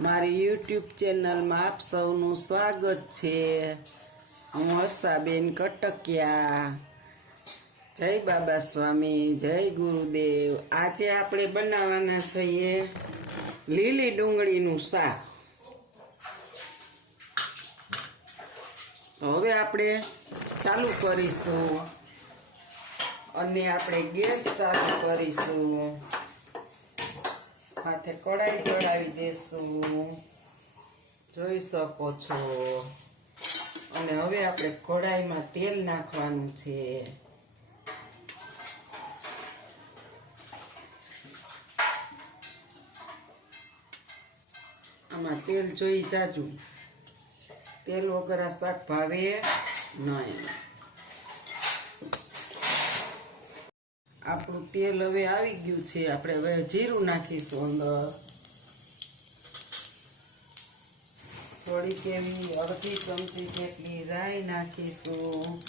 મારી યુટ્યુબ ચેનલમાં આપ સૌનું સ્વાગત છે. હું હર્ષાબેન કટકિયા. જય બાબા સ્વામી, જય ગુરુદેવ. આજે આપણે બનાવવાના છીએ લીલી ડુંગળીનું શાક. હવે આપણે ચાલુ કરીશું. અને આપણે ગેસ ચાલુ કરીશું. માથે કડાઈ ચડાવી દેશું. જોઈ શકો છો. અને હવે આપણે કડાઈમાં તેલ નાખવાનું છે. આમાં તેલ જોઈ જાજુ. તેલ વગર આ શાક ભાવે નહીં. આપણું તેલ હવે આવી ગયું છે. આપણે હવે જીરું નાખીશું અંદર. થોડીક એવી અડધી ચમચી જેટલી રાઈ નાખીશું.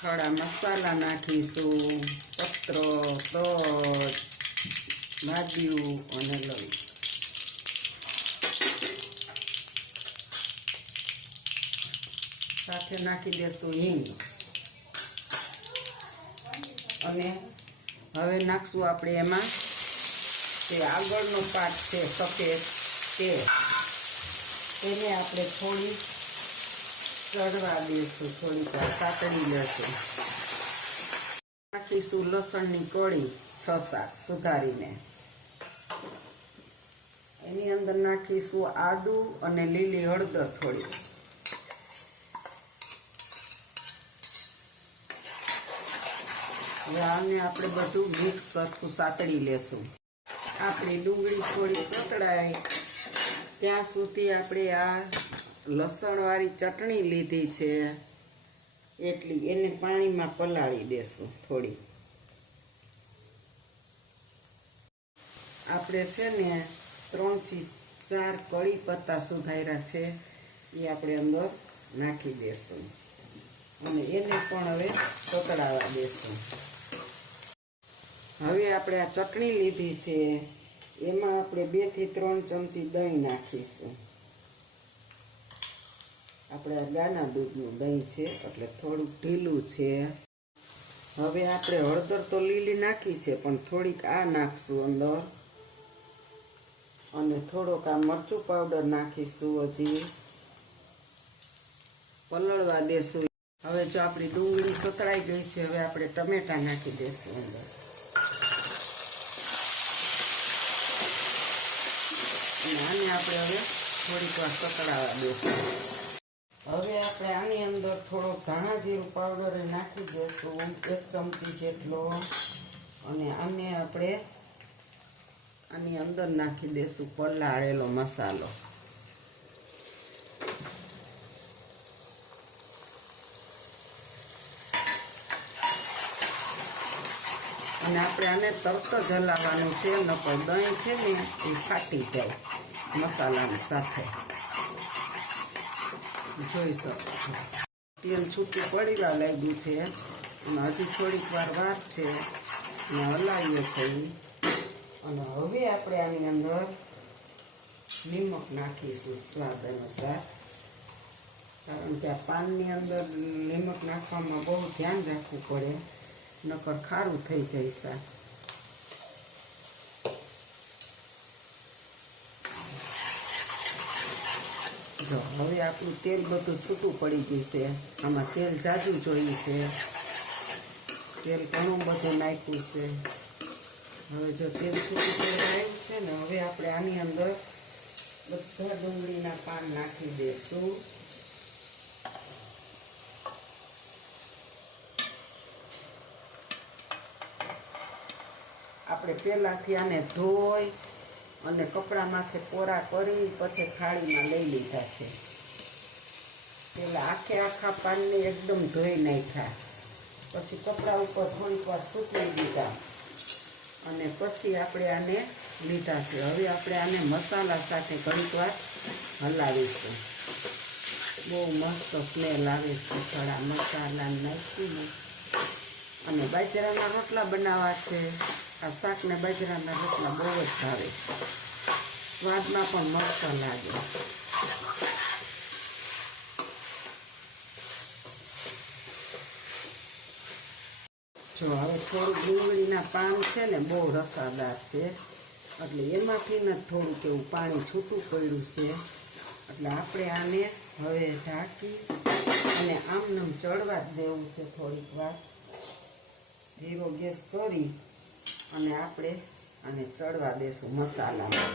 ખડા મસાલા નાખીશું, પત્ર, તજ ભાજ્યું અને લઈ સાથે નાખી દેશું હિંગ. અને હવે નાખશું આપણે એમાં જે આગળનો પાક છે, સફેદ તે એને આપણે થોડી ચડવા દઈશું, થોડીક સાતડી લેશું. નાખીશું લસણની કળી છ સાત સુધારીને. એની અંદર નાખીશું આદુ અને લીલી હળદર થોડી હવે આને આપણે બધું મિક્સ સરખું સાતળી લેશું. આપણી ડુંગળી થોડી સતળાય ત્યાં સુધી આપણે આ લસણવાળી ચટણી લીધી છે. એટલી એને પાણીમાં પલાળી દેશું થોડી. આપણે છે ને ત્રણથી ચાર કળી પત્તા સુધાર્યા છે. એ આપણે અંદર નાખી દેશું. અને એને પણ હવે પકડાવા દેશું. હવે આપણે આ ચટણી લીધી છે, એમાં આપણે બેથી ત્રણ ચમચી દહીં નાખીશું. આપણે આ ગાના દૂધનું દહીં છે, એટલે થોડુંક ઢીલું છે. હવે આપણે હળદર તો લીલી નાખી છે, પણ થોડીક આ નાખશું અંદર. અને થોડોક આ મરચું પાવડર નાખીશું હજી. પલળવા દેશું. હવે જો આપણી ડુંગળી સતળાઈ ગઈ છે, હવે આપણે ટમેટા નાખી દઈશું અંદર. અને આને આપણે હવે થોડીક વાર સતળાવા દઈશું. હવે આપણે આની અંદર થોડો ધાણા જીરું પાવડર નાખી દઈશું, એક ચમચી જેટલો. અને આને આપણે આની અંદર નાખી દઈશું પલાળેલો મસાલો. અને આપણે આને તરત જ હલાવવાનું છે, નકર દહીં છે ને એ ફાટી જાય. મસાલાની સાથે. જોઈ શકો તેલ છૂટું પડીવા લાગ્યું છે. એમાં હજી થોડીક વાર વાર છે. અને હલાવીએ છીએ. અને હવે આપણે આની અંદર લીમક નાખીશું સ્વાદ અનુસાર. કારણ કે આ પાનની અંદર લીમક નાખવામાં બહુ ધ્યાન રાખવું પડે. નકર ખારું થઈ જાય શાક. જો, હવે આપણું તેલ બધું છૂટું પડી ગયું છે. આમાં તેલ જાજુ જોયું છે. તેલ ઘણું બધું નાખ્યું છે. હવે જો તેલ છૂટું તેલ છે ને, હવે આપણે આની અંદર બધા ડુંગળીના પાન નાખી દઈશું આપણે પહેલાંથી આને ધોઈ અને કપડા માથે પોરા કરી પછી થાળીમાં લઈ લીધા છે. પેલા આખે આખા પાનને એકદમ ધોઈ નાખ્યા. પછી કપડા ઉપર થોડીક વાર સૂકવી દીધા. અને પછી આપણે આને લીધા છે. હવે આપણે આને મસાલા સાથે ઘણીક વાર હલાવીશું. બહુ મસ્ત સ્મેલ આવે છે થોડા મસાલા નાખીને. અને બાજરાના રોટલા બનાવવા છે. આ શાકને બાજરાના રસના બહુ જ ભાવે. સ્વાદમાં પણ મસ્ત લાગે. જો હવે થોડું ડુંગળીના પાન છે ને, બહુ રસાદાર છે. એટલે એમાંથી ને થોડુંક એવું પાણી છૂટું પડ્યું છે. એટલે આપણે આને હવે ઢાંકી અને આમનામ ચડવા જ દેવું છે થોડીક વાર. ધીરો ગેસ કરી અને આપણે આને ચડવા દેશું મસાલામાં.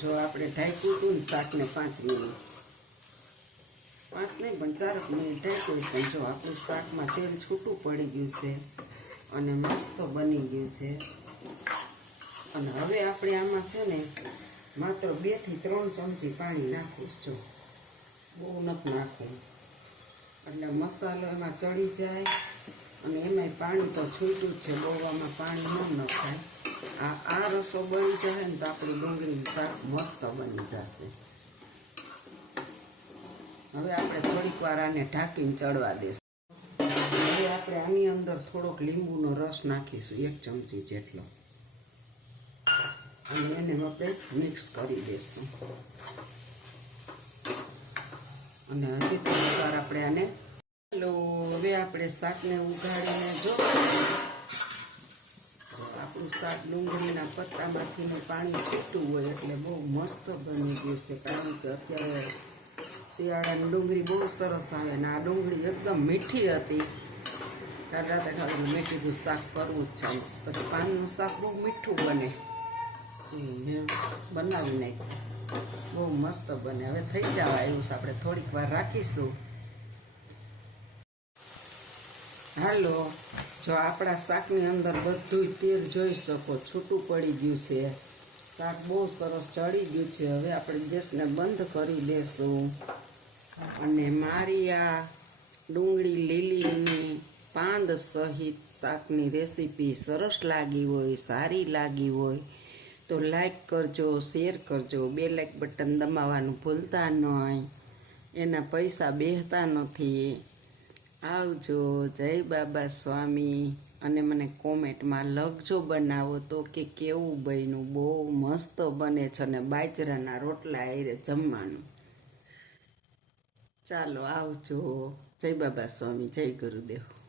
જો આપણે ઢાંક્યું હતું ને શાકને પાંચ મિનિટ. પાંચ નહીં, પણ ચારક મિનિટ ઢાંક્યું પણ જો આપણું શાકમાં તેલ છૂટું પડી ગયું છે અને મસ્ત બની ગયું છે. અને હવે આપણે આમાં છે ને માત્ર બેથી ત્રણ ચમચી પાણી નાખું જો બહુ નથી નાખવું. એટલે મસાલો એમાં ચડી જાય અને એમાંય પાણી તો છૂટું જ છે, બહુ આમાં પાણી ન નખાય. આ આ રસો બની જાય ને તો આપણી ડુંગળીનું શાક મસ્ત બની જશે. હવે આપણે થોડીક વાર આને ઢાંકીને ચડવા દઈશું હવે આપણે આની અંદર થોડોક લીંબુનો રસ નાખીશું, એક ચમચી જેટલો. અને એને આપણે મિક્સ કરી દઈશું અને હજી થોડીક વાર આપણે આને હેલો, હવે આપણે શાકને ઉગાડીને જો આપણું શાક ડુંગળીના પત્તામાંથીને પાણી છૂટું હોય એટલે બહુ મસ્ત બની ગયું છે કારણ કે અત્યારે શિયાળાની ડુંગળી બહુ સરસ આવે ને આ ડુંગળી એકદમ મીઠી હતી. તારા રાતે ખાલી મેં કીધું શાક કરવું જ છે. પછી પાણીનું શાક બહુ મીઠું બને. મેં બનાવી નાખ્યું. બહુ મસ્ત બને. હવે થઈ જવા એવું છે. આપણે થોડીક વાર રાખીશું. હાલો, જો આપણા શાકની અંદર બધું તેલ જોઈ શકો, છૂટું પડી ગયું છે. શાક બહુ સરસ ચડી ગયું છે. હવે આપણે ગેસને બંધ કરી દેશું. અને મારી આ ડુંગળી લીલીની પાંદ સહિત શાકની રેસીપી સરસ લાગી હોય, સારી લાગી હોય, તો લાઈક કરજો, શેર કરજો, બે લાઈક બટન દબાવવાનું ભૂલતા નહીં એના પૈસા બેહતા નથી. આવજો, જય બાબા સ્વામી. અને મને કોમેન્ટમાં લખજો બનાવો તો કે કેવું બન્યું. બહુ મસ્ત બને છે અને બાજરાના રોટલા આરે જમવાનું. ચાલો આવજો. જય બાબા સ્વામી, જય ગુરુદેવ.